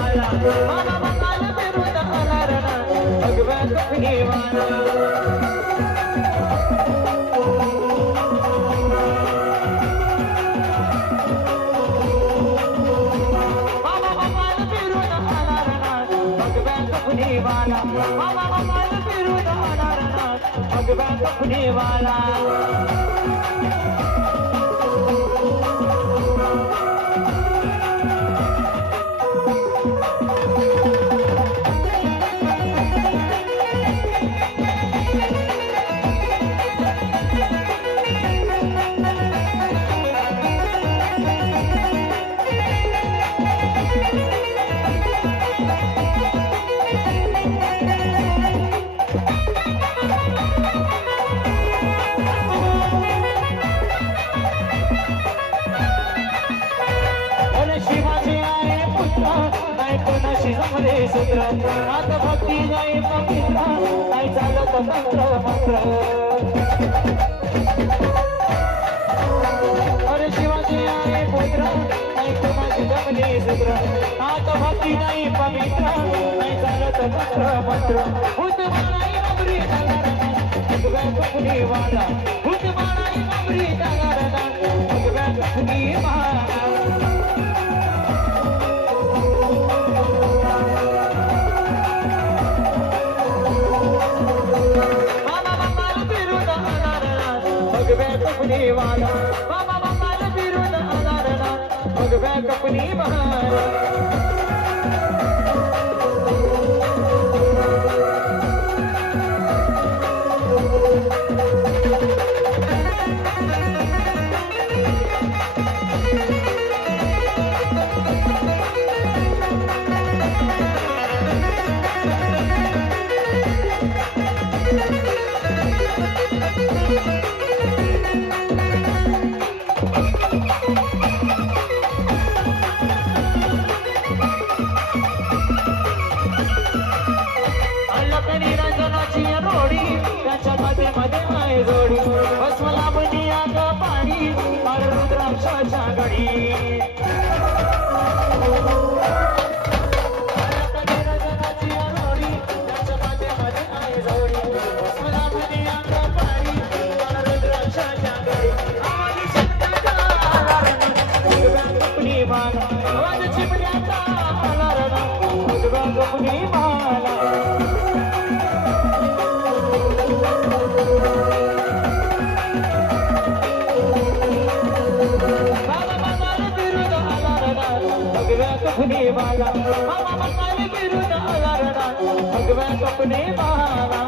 वाला मामा मंगल विरुद्ध अनारणा भगवा कपनी वाला मामा मंगल विरुद्ध अनारणा भगवा कपनी वाला मामा मंगल विरुद्ध अनारणा भगवा कपनी वाला सूत्र आता भक्ती जाई पवित्र नाही चालत तंत्र मंत्र अरे शिवाजी आहे पुत्र नाही कोणाची जमली सूत्र आता भक्ती जाई पवित्र नाही चालत तंत्र मंत्र भूत मानाई नबरी जागरणा भगवा कपनी वाला भूत मानाई नबरी जागरणा भगवा कपनी वाला कपनी वाला मामा मंगल विरुद्ध अनारणा भगवा कपनी वाला जोड़ी भस्मला बनिया का पानी और रुद्राक्षाच्या गडी भस्मला बनिया का पाणी और रुद्राक्षाच्या गडी आवाज कपनी माला आवाज चिमण्याचा अनारणा भगवा कपनी माला कपनी वाला मामा मंगल विरुद्ध अनारणा भगवा कपनी वाला